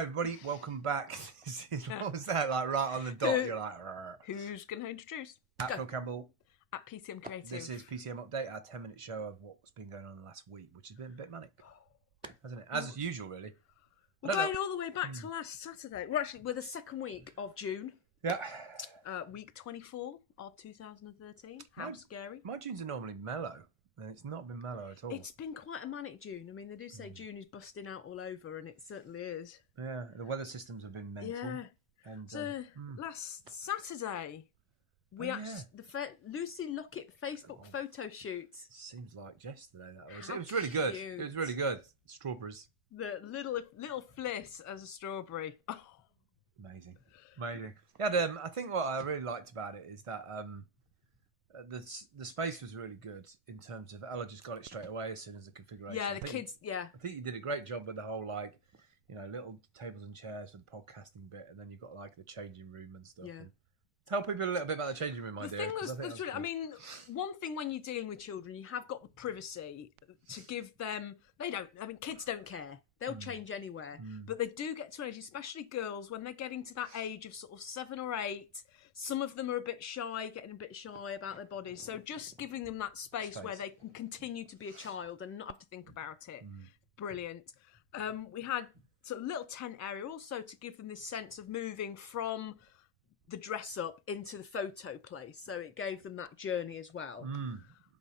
Hi everybody, welcome back. What was that like? Right on the dot. You're like, who's going to introduce? At Phil Campbell. At PCM Creative. This is PCM Update, our 10-minute show of what's been going on the last week, which has been a bit manic, hasn't it? As usual, really. We're going all the way back to last Saturday. We're the second week of June. Yeah. Week 24 of 2013. How scary. My Junes are normally mellow, and it's not been mellow at all. It's been quite a manic June. I mean, they do say June is busting out all over, and it certainly is. Yeah, the weather systems have been mental. Yeah. And last Saturday, Lucy Lockett Facebook photo shoot. Seems like yesterday that was. It was really good. It was really good. Strawberries. The little fliss as a strawberry. Oh. Amazing. Yeah, I think what I really liked about it is that the space was really good in terms of Ella just got it straight away as soon as the configuration. Yeah, the kids. Yeah, I think you did a great job with the whole little tables and chairs for the podcasting bit, and then you've got like the changing room and stuff. Yeah. And tell people a little bit about the changing room idea. The thing was really, cool. I mean, one thing when you're dealing with children, you have got the privacy to give them. Kids don't care. They'll change anywhere. But they do get to an age, especially girls, when they're getting to that age of sort of 7 or 8. Some of them are a bit shy, getting a bit shy about their bodies. So just giving them that space where they can continue to be a child and not have to think about it. Brilliant. We had sort of little tent area also to give them this sense of moving from the dress up into the photo place. So it gave them that journey as well.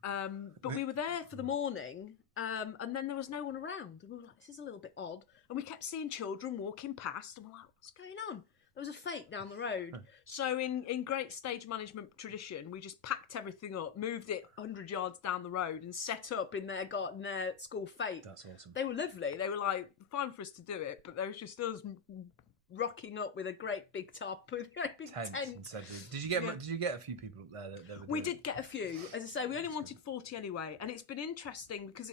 But we were there for the morning, and then there was no one around. And we were like, this is a little bit odd. And we kept seeing children walking past, and we're like, what's going on? There was a fete down the road. So in great stage management tradition, we just packed everything up, moved it 100 yards down the road, and set up in their school fete. That's awesome. They were lovely. They were like, fine for us to do it, but there was just us rocking up with a great big top, with a great big tent. Did you get a few people up there? We did get a few. As I say, we only wanted 40 anyway, and it's been interesting because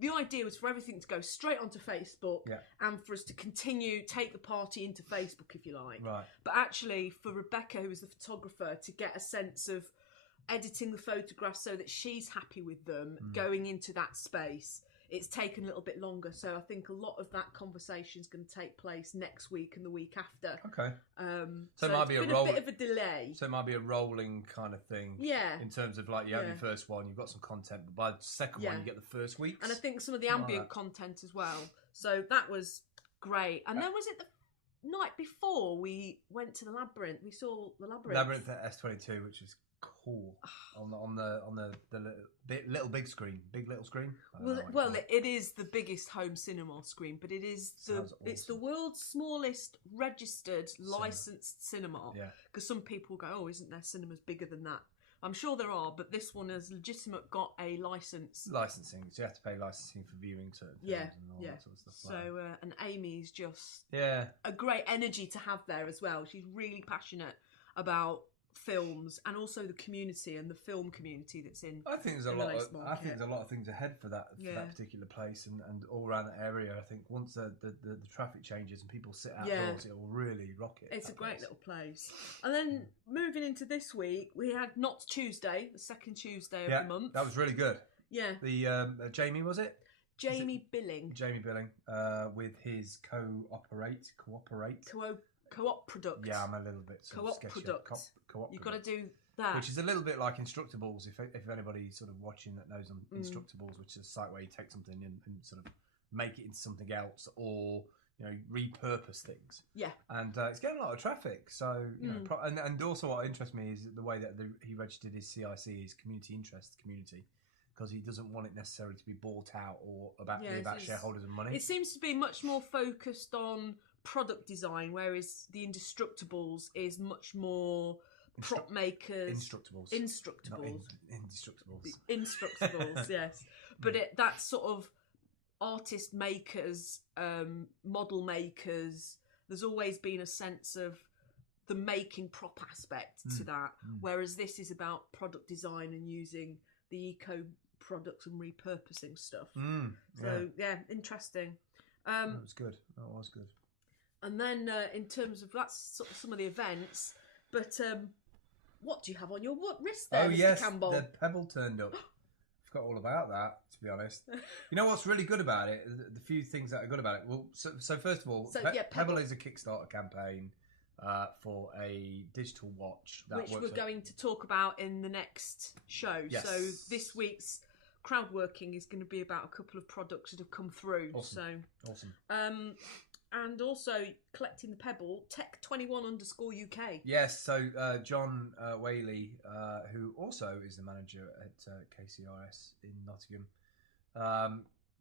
the idea was for everything to go straight onto Facebook, and for us to take the party into Facebook, if you like. Right. But actually, for Rebecca, who was the photographer, to get a sense of editing the photographs so that she's happy with them going into that space, it's taken a little bit longer. So I think a lot of that conversation is going to take place next week and the week after. Okay. So it might be a bit of a delay. So it might be a rolling kind of thing. Yeah. In terms of like you have your first one, you've got some content, but by the second one you get the first weeks. And I think some of the ambient content as well. So that was great. And then was it the night before we went to the labyrinth? We saw the labyrinth. Labyrinth at S22, which was cool on the little big screen, big little screen. Well, it is the biggest home cinema screen, but it's the world's smallest registered licensed cinema. Yeah, because some people go, oh, isn't there cinemas bigger than that? I'm sure there are, but this one has got a license. Licensing, so you have to pay licensing for viewing certain films and all that sort of stuff. So, and Amy's just a great energy to have there as well. She's really passionate about films and also the community and the film community that's in. I think there's a lot of things ahead for that particular place and all around that area. I think once the traffic changes and people sit outdoors, it will really rock it. It's a great little place. And then moving into this week, we had Not Tuesday, the second Tuesday of the month. That was really good. Yeah. The Jamie, was it? Jamie Billing. Jamie Billing, with his co-oproduct. Yeah, I'm a little bit co-oproduct. Co-oproduct. You've got to do that, which is a little bit like Instructables. If anybody sort of watching that knows on Instructables, which is a site where you take something and sort of make it into something else, or repurpose things. Yeah, and it's getting a lot of traffic. So and also what interests me is the way that he registered his CIC, his community interest community. Because he doesn't want it necessarily to be bought out or about shareholders and money. It seems to be much more focused on product design, whereas the Instructables is much more prop makers. Instructables. Instructables, yes. But that's sort of artist makers, model makers. There's always been a sense of the making prop aspect to that, whereas this is about product design and using the eco products and repurposing stuff. So interesting. That was good. And then in terms of that's sort of some of the events, but what do you have on your wrist there, Mr. Campbell? The pebble turned up. forgot all about that, to be honest. You know what's really good about it? The few things that are good about it. Well, so first of all, Pebble is a Kickstarter campaign for a digital watch. Which we're going to talk about in the next show. Yes. So this week's crowd working is going to be about a couple of products that have come through. Awesome. And also collecting the Pebble, Tech21_UK. Yes, so John Whaley, who also is the manager at KCRS in Nottingham,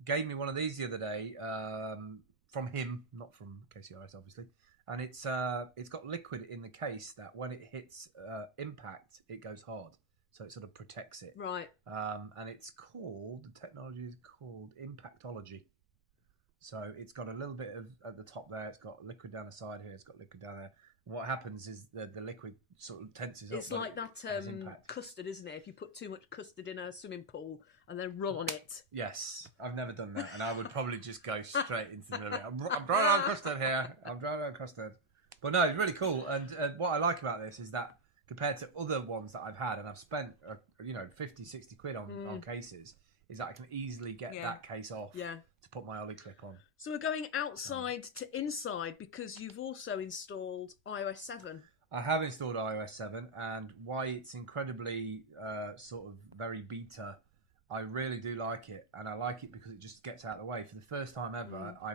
gave me one of these the other day from him, not from KCRS, obviously. And it's got liquid in the case that when it hits impact, it goes hard. So it sort of protects it. Right. And the technology is called impactoly. So it's got a little bit of, at the top there, it's got liquid down the side here, it's got liquid down there. And what happens is the liquid sort of tenses up. It's like that custard, isn't it? If you put too much custard in a swimming pool and then run on it. Yes, I've never done that. And I would probably just go straight into the... I'm drawing on custard here. I'm drawing on custard. But no, it's really cool. And what I like about this is that compared to other ones that I've had, and I've spent 50, 60 quid on cases, is that I can easily get that case off to put my ollie clip on. So we're going outside to inside because you've also installed iOS 7. I have installed iOS 7, and why it's incredibly sort of very beta, I really do like it. And I like it because it just gets out of the way. For the first time ever, I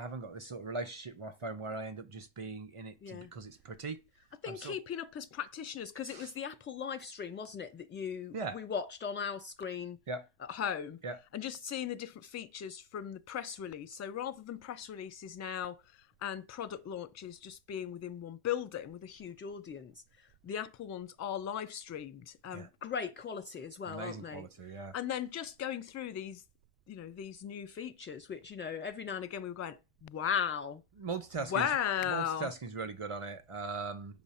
haven't got this sort of relationship with my phone where I end up just being in it because it's pretty. I think keeping up as practitioners, because it was the Apple live stream, wasn't it, that we watched on our screen at home, and just seeing the different features from the press release. So rather than press releases now and product launches just being within one building with a huge audience, the Apple ones are live streamed, great quality as well, amazing aren't they? Quality, yeah. And then just going through these new features, which every now and again we were going, wow. Multitasking is really good on it.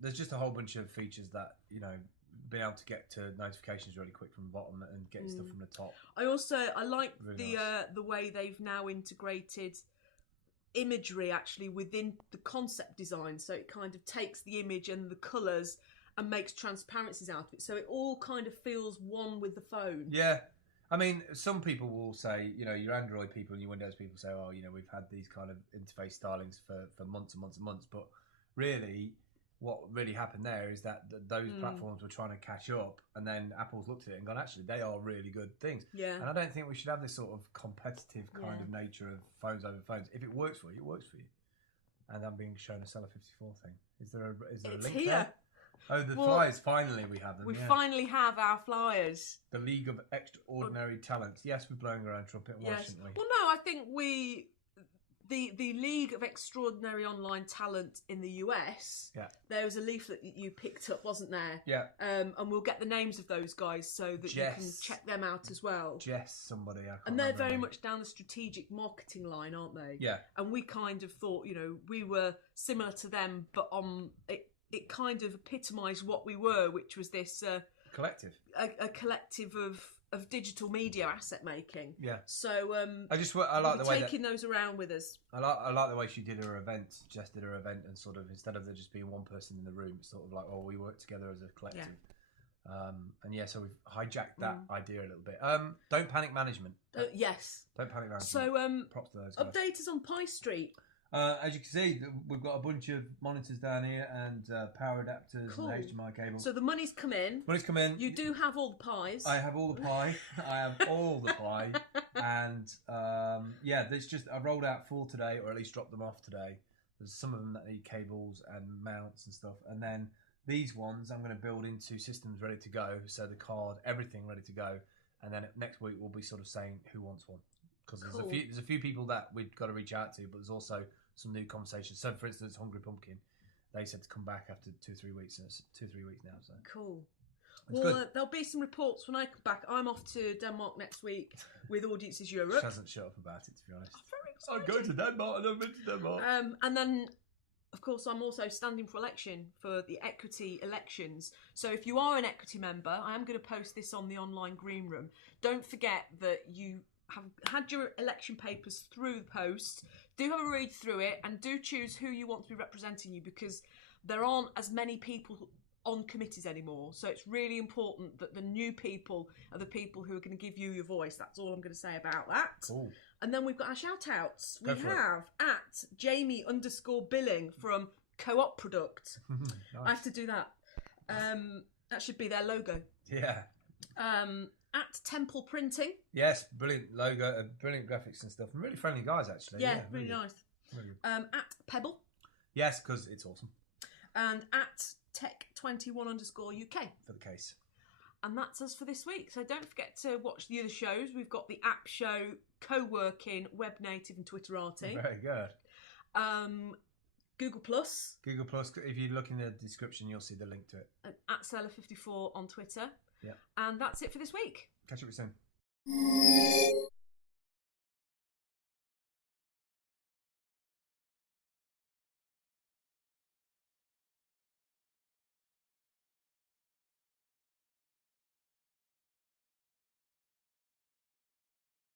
There's just a whole bunch of features that, being able to get to notifications really quick from the bottom and getting stuff from the top. I like really nice. The way they've now integrated imagery actually within the concept design. So it kind of takes the image and the colours and makes transparencies out of it. So it all kind of feels one with the phone. Yeah. I mean, some people will say, your Android people and your Windows people say, oh, we've had these kind of interface stylings for months and months and months. But really, what really happened there is that those platforms were trying to catch up, and then Apple's looked at it and gone, actually, they are really good things. Yeah. And I don't think we should have this sort of competitive kind of nature of phones over phones. If it works for you, it works for you. And I'm being shown a Seller 54 thing. Is there a link here. there? Oh, the flyers, finally we have them. We finally have our flyers. The League of Extraordinary Talents. Yes, we're blowing our own trumpet. Why shouldn't we? Well, no, I think the League of Extraordinary Online Talent in the US, there was a leaflet that you picked up, wasn't there? Yeah. And we'll get the names of those guys so that you can check them out as well. Somebody. And they're very much down the strategic marketing line, aren't they? Yeah. And we kind of thought, we were similar to them, but on it kind of epitomised what we were, which was this collective, a collective of digital media asset making. Yeah. So I like the way taking those around with us. I like the way she did her event, suggested her event, and sort of instead of there just being one person in the room, it's sort of like, we work together as a collective. Yeah. So we've hijacked that idea a little bit. Don't panic management. Yes. Don't panic management. So props to those guys. Update us on Pi Street. As you can see, we've got a bunch of monitors down here and power adapters and HDMI cables. So the money's come in. You do have all the pies. I have all the pie. And there's just, I rolled out 4 today, or at least dropped them off today. There's some of them that need cables and mounts and stuff. And then these ones I'm going to build into systems ready to go. So the card, everything ready to go. And then next week we'll be sort of saying who wants one. Because there's a few people that we've got to reach out to, but there's also some new conversations. So, for instance, Hungry Pumpkin, they said to come back after 2-3 weeks, and it's 2-3 weeks now. So cool. Well, there'll be some reports when I come back. I'm off to Denmark next week with Audiences Europe. She hasn't shut up about it, to be honest. I'm very excited. I'm going to Denmark. I've never been to Denmark. And then, of course, I'm also standing for election for the equity elections. So if you are an equity member, I am going to post this on the online green room. Don't forget that you have had your election papers through the post. Do have a read through it and do choose who you want to be representing you, because there aren't as many people on committees anymore. So it's really important that the new people are the people who are going to give you your voice. That's all I'm going to say about that. Cool. And then we've got our shout outs. We have at Jamie_Billing from Co-oproduct. Nice. I have to do that. That should be their logo. Yeah. At Temple Printing. Yes, brilliant logo, brilliant graphics and stuff, and really friendly guys actually. Yeah, really nice. Really at Pebble. Yes, because it's awesome. And at Tech21_UK. For the case. And that's us for this week. So don't forget to watch the other shows. We've got the app show, Co-working, Web Native and Twitterati. Very good. Google Plus. Google Plus. If you look in the description, you'll see the link to it. At Seller54 on Twitter. Yeah. And that's it for this week. Catch up with you soon.